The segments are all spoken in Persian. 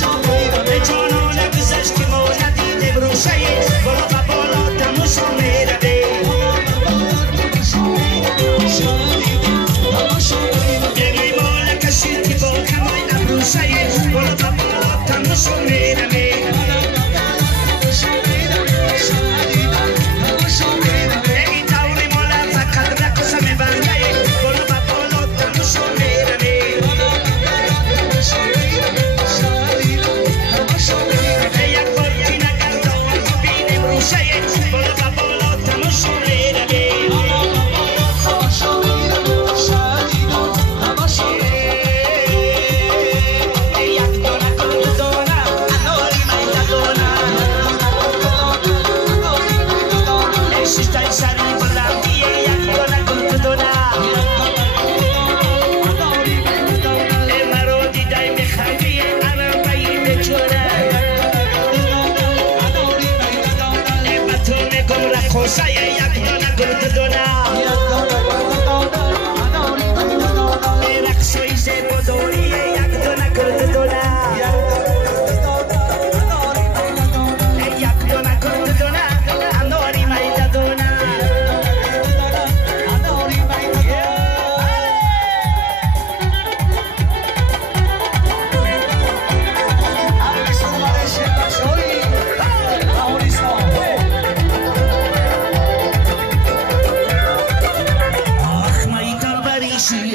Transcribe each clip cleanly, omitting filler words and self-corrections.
Show خوشای یک دانه گل دونا رقصوی زیب دوری یک دانه گل دونا یک دانه گل دونا انوری مایده دونا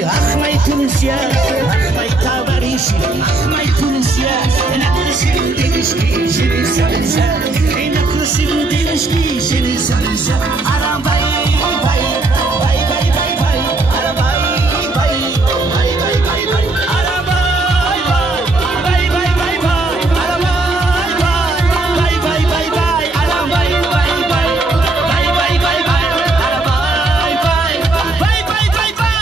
Ach, mein Tunisia, ach, mein Tavarishi, ach, mein Tunisia, in a Kusim Diniski, Shiri Salisa, in a Kusim Diniski, Shiri Salisa, Arabai, Bai, Bai, Bai, Bai, Bai, Arabai, Bai, Bai, Bai, Bai, Bai, Arabai, Bai, Bai, Bai, Bai, Arabai, Bai, Bai, Bai, Bai, Arabai, Bai, Bai, Bai, Bai, Bai, Bai, Arabai, Bai, Bai, Bai, Bai, Bai.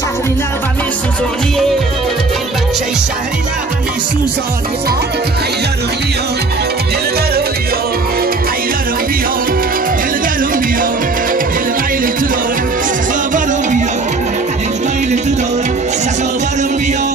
شهری نغمه سوزانیه این بچه شهری نغمه سوزانیه ایارو بیا دلدارو بیا ایارو بیا دلدارو بیا دل مایل تو دارم سزاوارو بیا دل مایل تو دارم سزاوارو بیا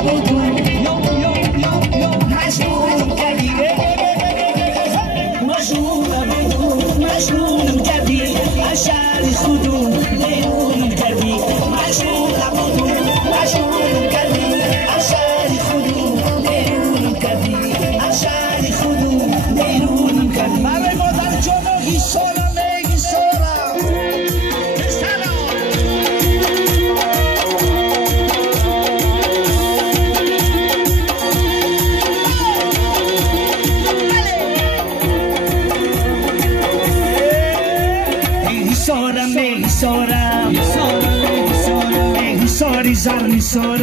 نبودم مجنون کردی مجنون کردی از شهر خودم بیرون کردی مجنون نبودم مجنون کردی از شهر خودم بیرون کردی از شهر خودم بیرون کردی برای مادر جانو گیسارم گیسارم Sorry, sorry, sorry,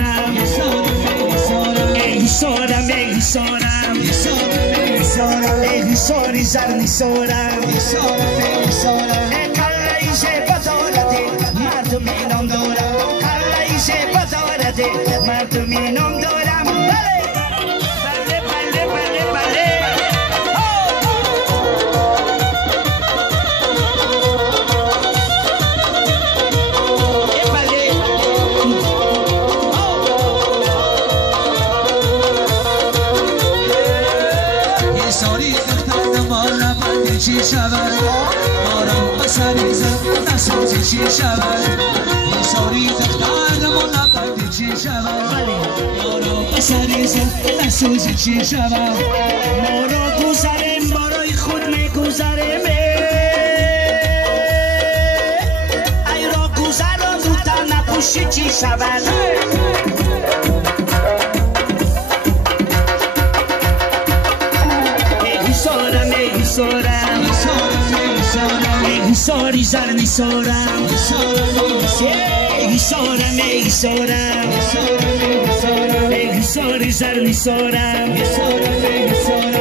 چی شود آرام بسری زد نسازی چی شود یه ساری دختر ما نبردی چی شود آرام بسری زد نسازی چی شود ما را گذریم برای خود میگذریم ای را گذران زودتر نپوشی چی شود Sorry, sorry, sorry. Sorry, sorry, sorry.